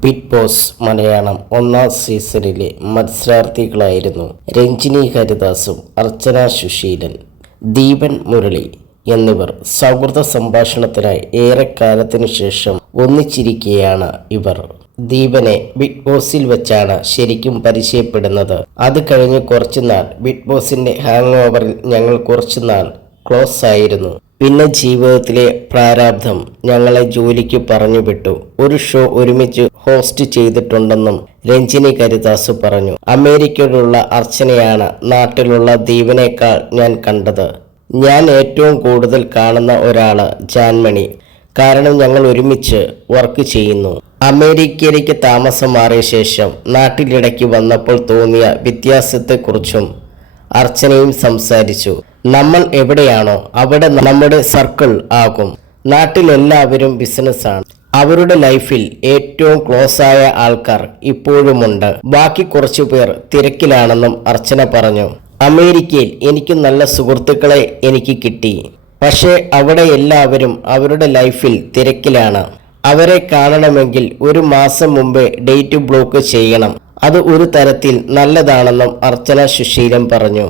Big boss Malayalam ഒന്നാം സീസണിലെ മത്സരാർത്ഥികളായിരുന്നു രഞ്ജിനി ഹരിദാസും അർച്ചന സുശീലൻ ദീപൻ മുരളി എന്നിവർ സൗഹൃദ സംഭാഷണത്തിനായി ഏറെക്കാലത്തിനു ശേഷം ഒന്നിച്ചിരിക്കുകയാണ് ഇവർ. ദീപനെ ബിഗ് ബോസിൽ വെച്ചാണ് ശരിക്കും പരിചയപ്പെടുന്നത്. അത് കഴിഞ്ഞ് കുറച്ചുനാൾ ബിഗ് ബോസിന്റെ ഹാങ് ഓവറിൽ ഞങ്ങൾ കുറച്ചുനാൾ ക്ലോസ് ആയിരുന്നു പിന്നെ ജീവിതത്തിലെ പ്രാരാബ്ധം ഞങ്ങളെ ജോലിക്ക് പറഞ്ഞു വിട്ടു. ഒരു ഷോ ഒരുമിച്ച് ഹോസ്റ്റ് ചെയ്തിട്ടുണ്ടെന്നും രഞ്ജിനി കരിദാസ് പറഞ്ഞു. അമേരിക്കയിലുള്ള അർച്ചനയാണ് നാട്ടിലുള്ള ദീപനേക്കാൾ ഞാൻ കണ്ടത്. ഞാൻ ഏറ്റവും കൂടുതൽ കാണുന്ന ഒരാൾ ജാൻമണി. കാരണം ഞങ്ങൾ ഒരുമിച്ച് വർക്ക് ചെയ്യുന്നു. അമേരിക്കയിലേക്ക് താമസം മാറിയ ശേഷം നാട്ടിലിടയ്ക്ക് വന്നപ്പോൾ തോന്നിയ വ്യത്യാസത്തെക്കുറിച്ചും അർച്ചനയും സംസാരിച്ചു. നമ്മൾ എവിടെയാണോ അവിടെ നമ്മുടെ സർക്കിൾ ആകും. നാട്ടിലെല്ലാവരും ബിസിനസ്സാണ്. അവരുടെ ലൈഫിൽ ഏറ്റവും ക്ലോസ് ആയ ആൾക്കാർ ഇപ്പോഴുമുണ്ട്. ബാക്കി കുറച്ചു പേർ തിരക്കിലാണെന്നും അർച്ചന പറഞ്ഞു. അമേരിക്കയിൽ എനിക്ക് നല്ല സുഹൃത്തുക്കളെ എനിക്ക് കിട്ടി. പക്ഷേ അവിടെ എല്ലാവരും അവരുടെ ലൈഫിൽ തിരക്കിലാണ്. അവരെ കാണണമെങ്കിൽ ഒരു മാസം മുമ്പേ ഡേറ്റ് ബ്ലോക്ക് ചെയ്യണം. അത് ഒരു തരത്തിൽ നല്ലതാണെന്നും അർച്ചന സുശീലൻ പറഞ്ഞു.